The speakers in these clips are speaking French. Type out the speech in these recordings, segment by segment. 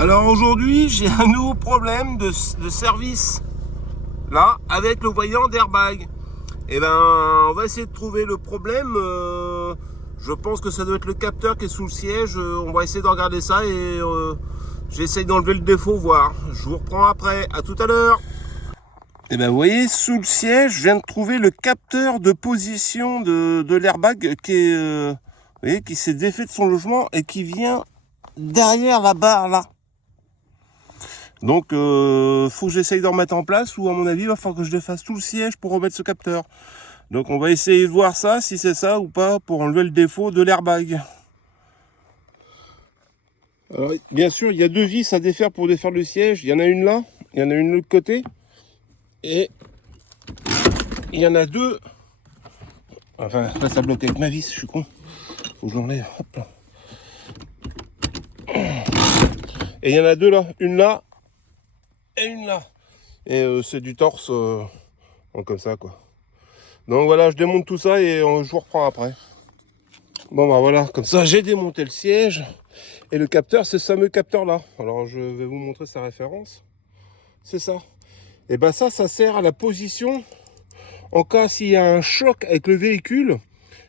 Alors aujourd'hui, j'ai un nouveau problème de service, là, avec le voyant d'airbag. Et ben, on va essayer de trouver le problème. Je pense que ça doit être le capteur qui est sous le siège. On va essayer de regarder ça et j'essaye d'enlever le défaut, voir. Je vous reprends après. À tout à l'heure. Et ben, vous voyez, sous le siège, je viens de trouver le capteur de position de l'airbag qui est, vous voyez, qui s'est défait de son logement et qui vient derrière la barre là. Donc, faut que j'essaye d'en remettre en place ou à mon avis, il va falloir que je défasse tout le siège pour remettre ce capteur. Donc, on va essayer de voir ça, si c'est ça ou pas, pour enlever le défaut de l'airbag. Alors, bien sûr, il y a deux vis à défaire pour défaire le siège. Il y en a une là, il y en a une de l'autre côté. Et il y en a deux. Enfin, là, ça bloque avec ma vis, je suis con. Faut que je l'enlève. Hop là. Et il y en a deux là, une là et une là. Et c'est du torse, comme ça quoi. Donc voilà, je démonte tout ça et je vous reprends après. Bon bah voilà, comme ça j'ai démonté le siège. Et le capteur, c'est ce fameux capteur là. Alors je vais vous montrer sa référence. C'est ça. Et bah ça sert à la position. En cas s'il y a un choc avec le véhicule,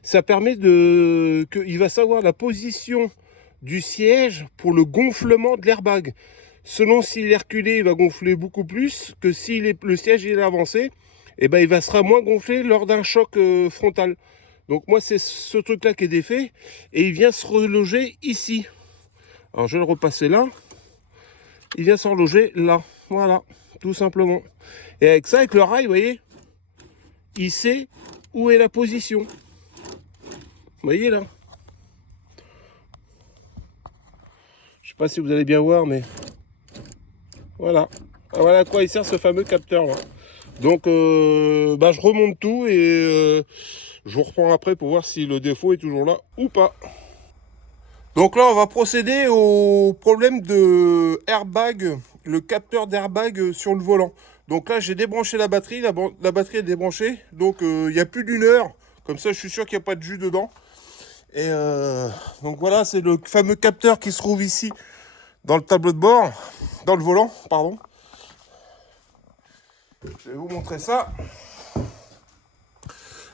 ça permet qu'il va savoir la position du siège pour le gonflement de l'airbag. Selon s'il est reculé, il va gonfler beaucoup plus que si le siège est avancé, et ben il sera moins gonflé lors d'un choc frontal. Donc moi c'est ce truc là qui est défait et il vient se reloger ici. Alors je vais le repasser là. Il vient se reloger là. Voilà, tout simplement. Et avec ça, avec le rail, vous voyez, il sait où est la position. Vous voyez là. Je sais pas si vous allez bien voir, mais voilà. Voilà à quoi il sert ce fameux capteur là. Donc je remonte tout et je vous reprends après pour voir si le défaut est toujours là ou pas. Donc là on va procéder au problème de airbag, le capteur d'airbag sur le volant. Donc là j'ai débranché la batterie, la batterie est débranchée, donc il y a plus d'une heure, comme ça je suis sûr qu'il n'y a pas de jus dedans. Et donc voilà, c'est le fameux capteur qui se trouve ici dans le tableau de bord, dans le volant, pardon. Je vais vous montrer ça.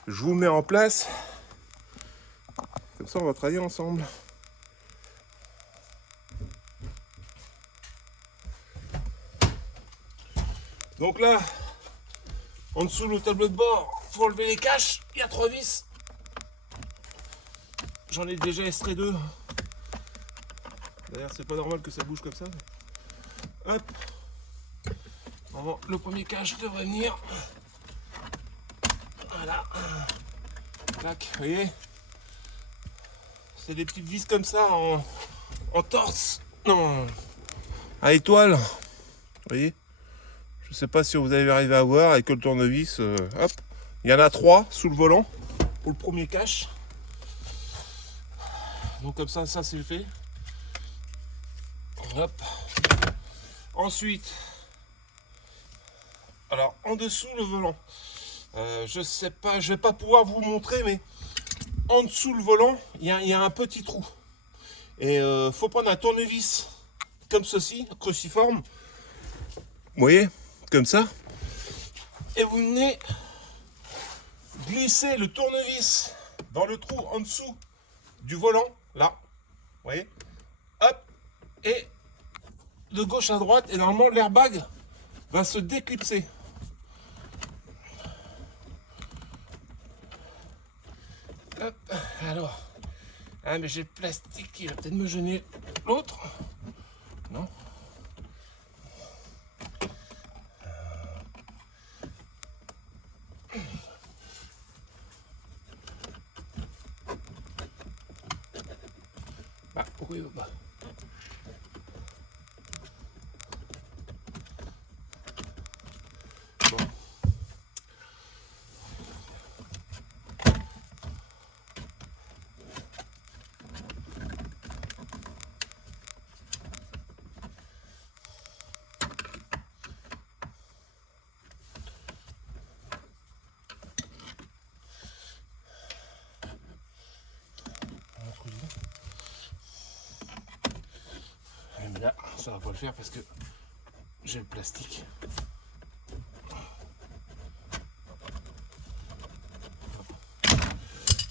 Je vous mets en place. Comme ça, on va travailler ensemble. Donc là, en dessous le tableau de bord, il faut enlever les caches. Il y a 3 vis. J'en ai déjà extrait 2. D'ailleurs, c'est pas normal que ça bouge comme ça. Hop. Bon, le premier cache devrait venir. Voilà. Tac, vous voyez, c'est des petites vis comme ça en torse. Non, à étoile. Vous voyez, je sais pas si vous allez arriver à voir avec le tournevis. Hop, il y en a 3 sous le volant pour le premier cache. Donc comme ça c'est fait. Hop. Ensuite, alors en dessous le volant, je sais pas, je vais pas pouvoir vous montrer, mais en dessous le volant, il y a un petit trou. Et faut prendre un tournevis comme ceci, cruciforme. Vous voyez, comme ça. Et vous venez glisser le tournevis dans le trou en dessous du volant, là. Vous voyez. Hop. Et de gauche à droite, et normalement l'airbag va se déclipser. Hop. Alors. Ah, mais j'ai le plastique qui va peut-être me gêner. L'autre. Non. Ah, pourquoi il veut pas? Bon. Mais là, ça va pas le faire parce que j'ai le plastique.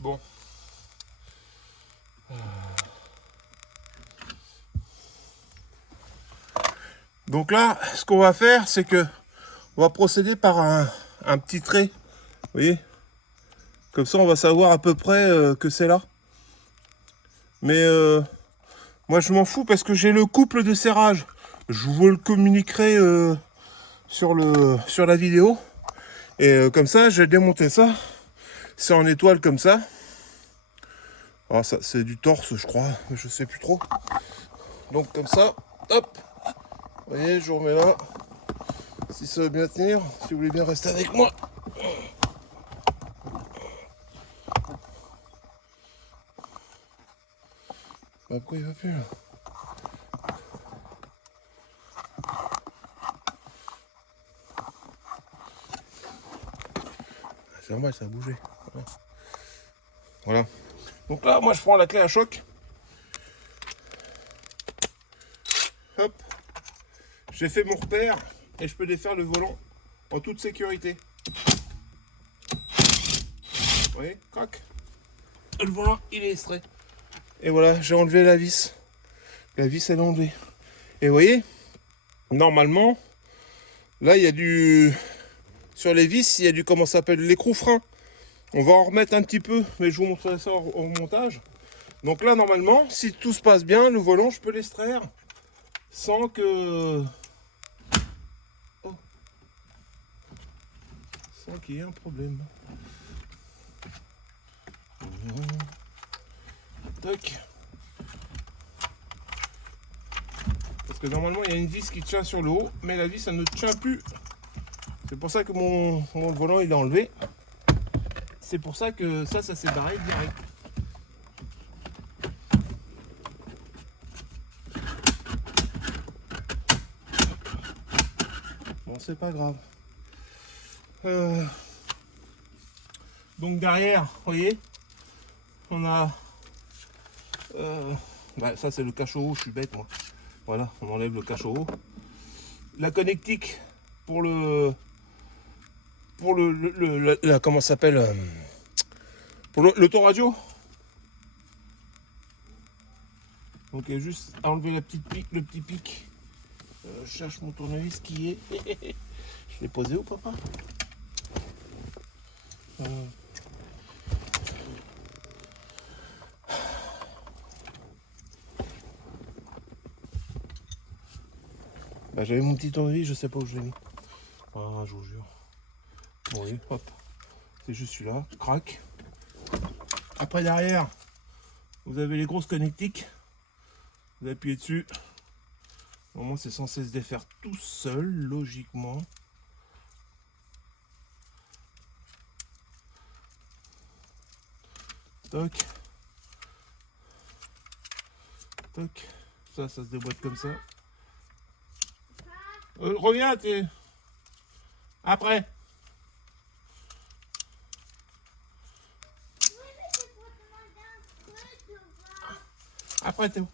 Bon. Donc là, ce qu'on va faire, c'est que on va procéder par un petit trait. Vous voyez? Comme ça, on va savoir à peu près que c'est là. Mais moi, je m'en fous parce que j'ai le couple de serrage. Je vous le communiquerai sur la vidéo. Et comme ça, j'ai démonté ça. C'est en étoile comme ça. Alors ça, c'est du torse, je crois. Je sais plus trop. Donc comme ça, hop. Vous voyez, je vous remets là. Si ça veut bien tenir, si vous voulez bien rester avec moi. Bah pourquoi il va plus là? C'est normal, ça a bougé. Voilà. Donc là, moi je prends la clé à choc. Hop. J'ai fait mon repère et je peux défaire le volant en toute sécurité. Vous voyez, crac. Le volant, il est extrait. Et voilà, j'ai enlevé la vis. La vis, elle est enlevée. Et vous voyez, normalement, là, il y a du... Sur les vis, il y a du, comment ça s'appelle, l'écrou frein. On va en remettre un petit peu, mais je vous montrerai ça au montage. Donc là, normalement, si tout se passe bien, le volant, je peux l'extraire sans que... Oh. Sans qu'il y ait un problème. Tac. Parce que normalement, il y a une vis qui tient sur le haut, mais la vis, elle ne tient plus. C'est pour ça que mon volant, il est enlevé. C'est pour ça que ça s'est barré direct. Bon, c'est pas grave. Donc derrière, vous voyez, on a... bah, ça, c'est le cachot, je suis bête, moi. Voilà, on enlève le cachot. La connectique pour le comment ça s'appelle, pour l'autoradio. Donc il y a juste à enlever la petite pique, le petit pic. Je cherche mon tournevis qui est. Je l'ai posé où, papa? Bah, j'avais mon petit tournevis, je sais pas où je l'ai mis. Ah, je vous jure. Bon, oui, hop. C'est juste celui-là. Crac. Après, derrière, vous avez les grosses connectiques. Vous appuyez dessus. Normalement, c'est censé se défaire tout seul, logiquement. Toc. Toc. Ça se déboîte comme ça. Reviens, t'es... Après. Après, Théo.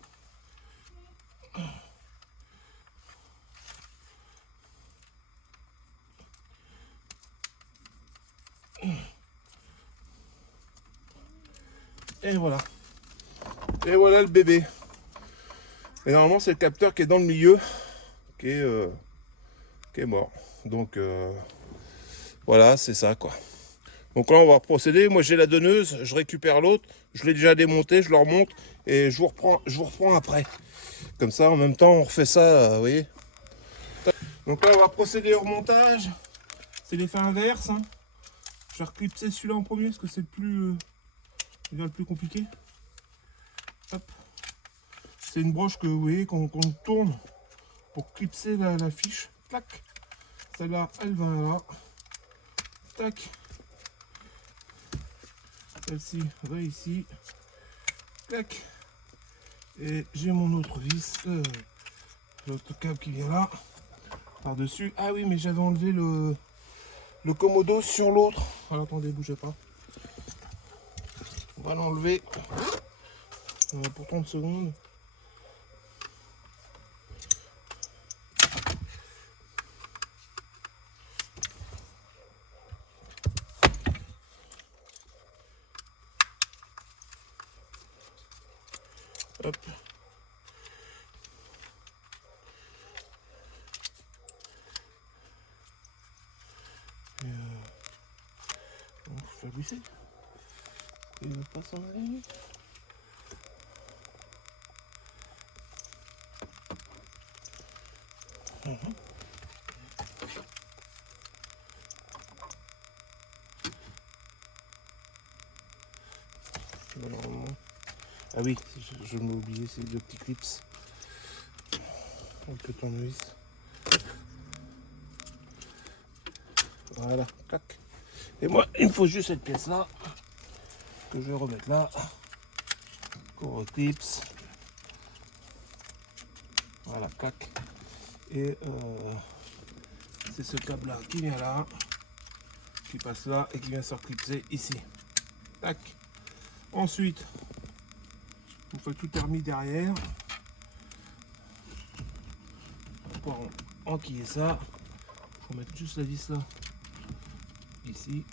Et voilà. Et voilà le bébé. Et normalement, c'est le capteur qui est dans le milieu qui est mort. Donc, voilà, c'est ça, quoi. Donc là, on va procéder. Moi, j'ai la donneuse, je récupère l'autre. Je l'ai déjà démonté, je le remonte et je vous reprends après. Comme ça, en même temps, on refait ça, vous voyez. Donc là, on va procéder au remontage. C'est l'effet inverse. Hein. Je vais reclipser celui-là en premier parce que c'est le plus compliqué. Hop. C'est une broche que vous voyez qu'on tourne pour clipser la fiche. Tac. Celle-là, elle va là. Tac. Celle-ci va ici. Tac. Et j'ai mon autre vis. L'autre câble qui vient là. Par-dessus. Ah oui, mais j'avais enlevé le commodo sur l'autre. Alors, attendez, bougez pas. On va l'enlever. Pour 30 secondes. Hop. Et on fait glisser. Il ne veut pas s'en aller. Ah oui, je m'ai oublié ces deux petits clips. Un peu tournevis. Voilà, clac. Et moi, il me faut juste cette pièce là que je vais remettre là. Court clips. Voilà, clac. Et c'est ce câble là qui vient là, qui passe là et qui vient se reclipser ici. Tac. Ensuite, une fois que tout est remis derrière, on va pouvoir enquiller ça. Il faut mettre juste la vis là, ici.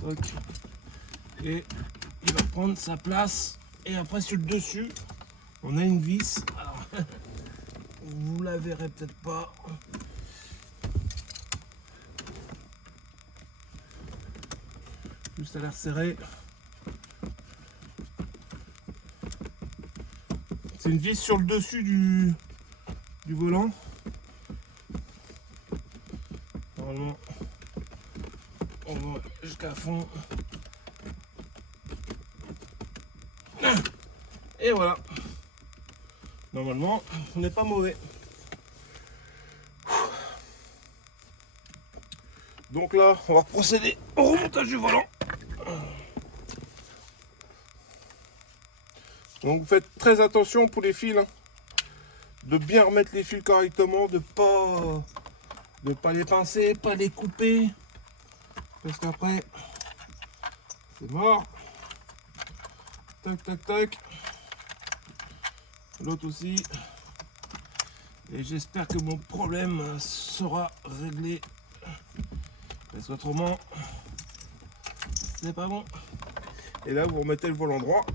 Tac. Et il va prendre sa place. Et après sur le dessus, on a une vis. Alors, vous la verrez peut-être pas. Juste à l'air serré. C'est une vis sur le dessus du volant. Normalement, on va jusqu'à fond. Et voilà. Normalement, on n'est pas mauvais. Donc là, on va procéder au remontage du volant. Donc vous faites très attention pour les fils, hein, de bien remettre les fils correctement, de pas les pincer, pas les couper, parce qu'après c'est mort. Tac tac tac. L'autre aussi. Et j'espère que mon problème sera réglé, parce qu'autrement c'est pas bon. Et là vous remettez le volant droit.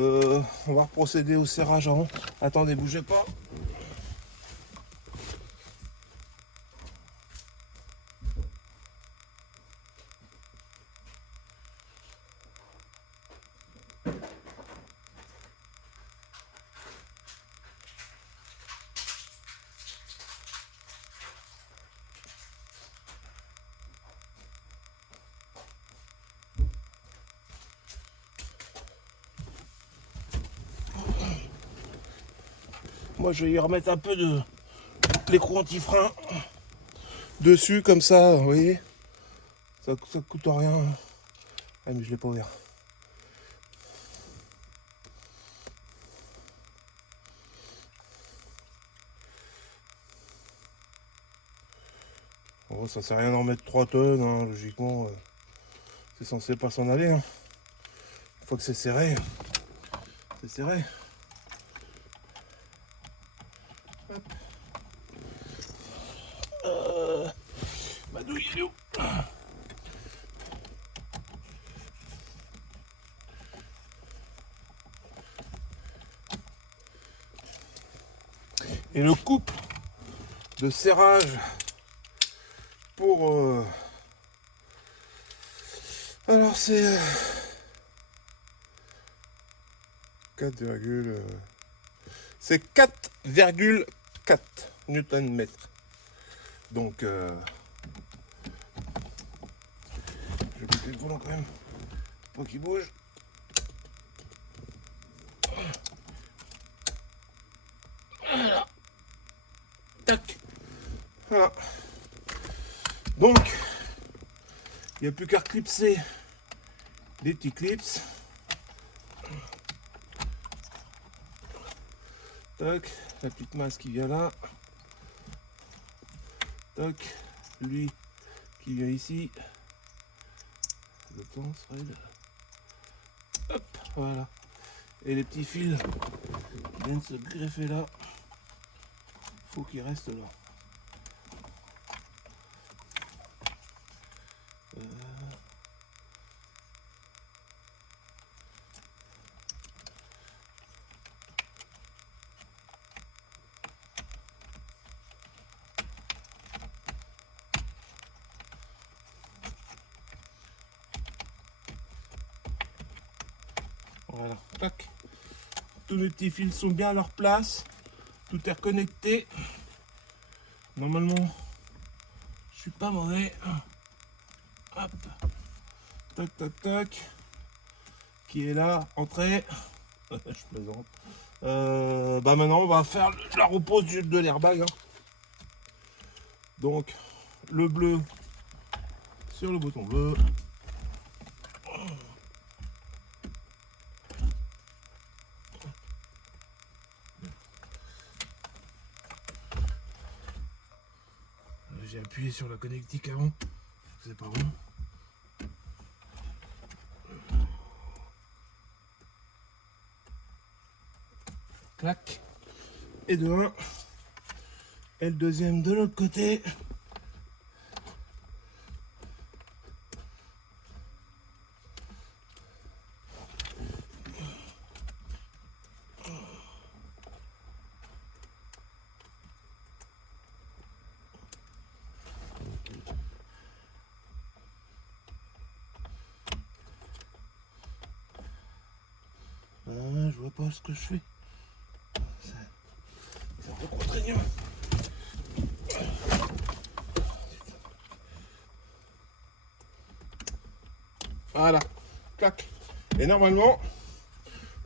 On va procéder au serrage avant. Attendez, bougez pas. Moi je vais y remettre un peu de l'écrou anti-frein dessus comme ça, vous voyez, ça coûte rien. Ah mais je l'ai pas ouvert. Bon, ça sert à rien d'en mettre 3 tonnes, hein, logiquement c'est censé pas s'en aller, hein. Une fois que c'est serré, c'est serré. Hop. Ma douille elle est où? Et le couple de serrage pour alors c'est 4,4 Nm. Donc je vais bouger le volant quand même pour qu'il bouge. Voilà. Tac. Voilà. Donc il n'y a plus qu'à clipser des petits clips. Tac, la petite masse qui vient là. Tac, lui qui vient ici. Le temps serait là. Hop, voilà. Et les petits fils qui viennent se greffer là. Faut qu'ils restent là. Voilà, tac. Tous mes petits fils sont bien à leur place. Tout est reconnecté. Normalement, je suis pas mauvais. Hop. Tac, tac, tac. Qui est là, entrée. Je plaisante. Bah maintenant, on va faire la repose de l'airbag. Hein. Donc, le bleu sur le bouton bleu. J'ai appuyé sur la connectique avant. C'est pas bon. Clac. Et de 1. Et le deuxième de l'autre côté. Je vois pas ce que je fais. C'est un peu contraignant. Voilà. Clac. Et normalement,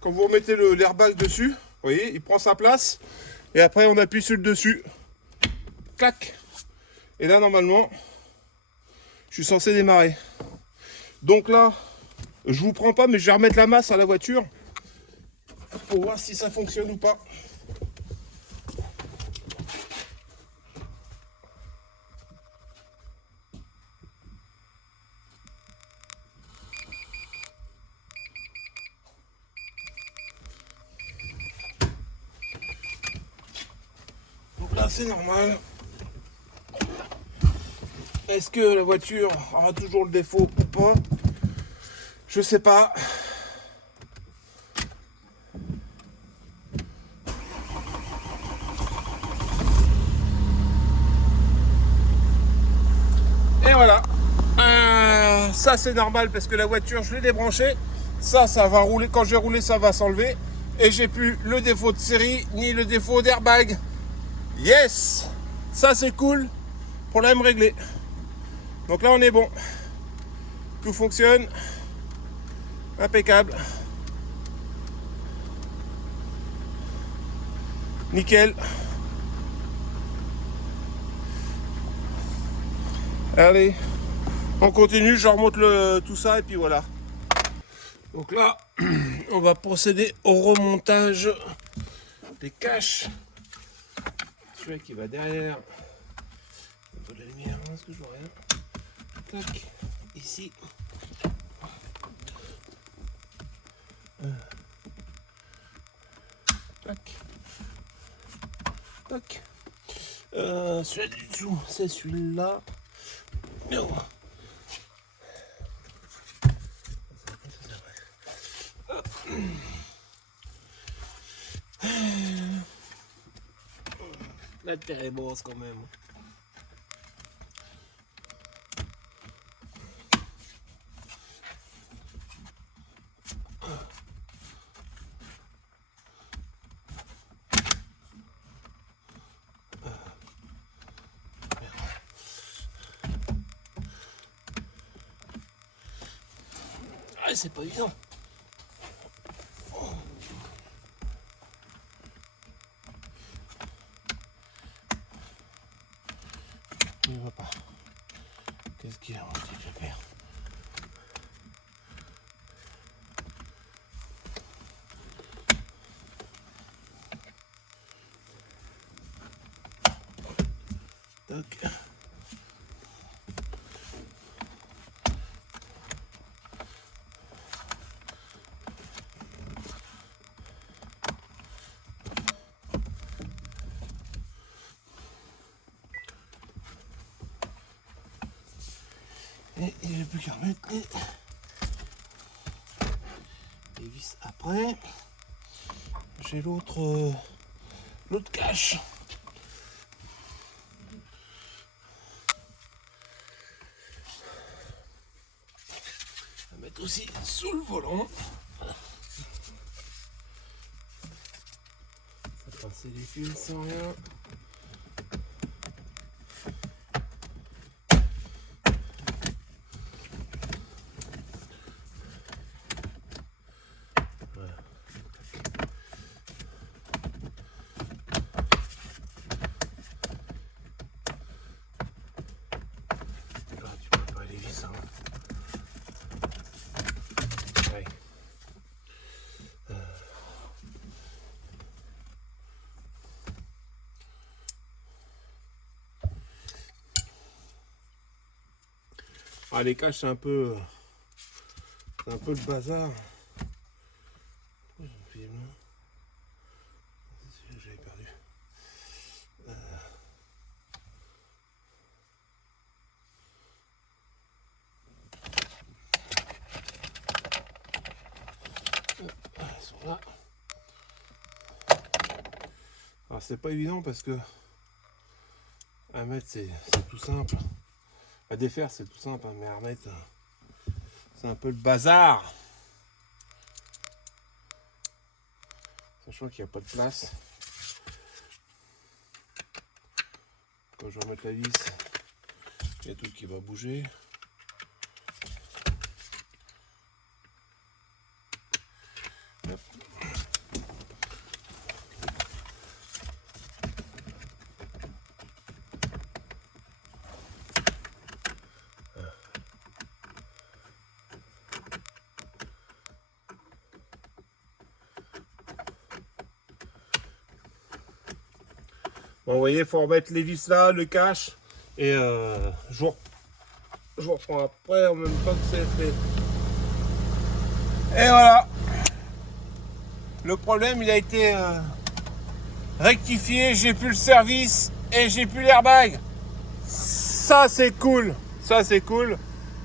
quand vous remettez l'airbag dessus, vous voyez, il prend sa place. Et après, on appuie sur le dessus. Clac. Et là, normalement, je suis censé démarrer. Donc là, je vous prends pas, mais je vais remettre la masse à la voiture pour voir si ça fonctionne ou pas. Donc là, c'est normal. Est-ce que la voiture aura toujours le défaut ou pas? Je sais pas. Et voilà. Ça c'est normal parce que la voiture je l'ai débranchée. Ça va rouler. Quand je vais rouler, ça va s'enlever. Et j'ai plus le défaut de série ni le défaut d'airbag. Yes. Ça c'est cool. Problème réglé. Donc là on est bon. Tout fonctionne. Impeccable. Nickel. Allez, on continue, je remonte tout ça et puis voilà. Donc là, on va procéder au remontage des caches. Celui-là qui va derrière. Il faut de la lumière, hein, parce que je vois rien. Tac, ici. Tac. Tac. Celui du dessous, c'est celui-là. Non. La terre est bosse quand même. Ah, c'est pas évident. Il va pas. Qu'est-ce qu'il y a, mon petit pépère? Tac. Et il n'y a plus qu'à remettre les vis après. J'ai l'autre cache. On va mettre aussi sous le volant. Ça passer les fils sans rien. Ah, les caches, c'est un peu le bazar. J'avais perdu. Ils sont là. Alors c'est pas évident parce que à mettre c'est tout simple. À défaire c'est tout simple, mais à remettre c'est un peu le bazar. Sachant qu'il n'y a pas de place. Quand je vais remettre la vis, il y a tout qui va bouger. Hop. Bon, vous voyez, il faut remettre les vis là, le cache, et je vous reprends après en même temps que c'est fait. Et voilà. Le problème, il a été rectifié, j'ai plus le service et j'ai plus l'airbag. Ça, c'est cool. Ça, c'est cool.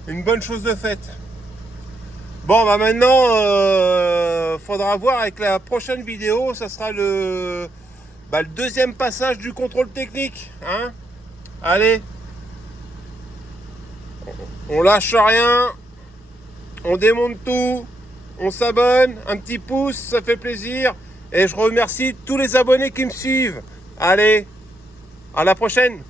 Une bonne chose de faite. Bon, bah maintenant, faudra voir avec la prochaine vidéo, ça sera le deuxième passage du contrôle technique. Hein. Allez, on lâche rien, on démonte tout, on s'abonne, un petit pouce, ça fait plaisir. Et je remercie tous les abonnés qui me suivent. Allez, à la prochaine.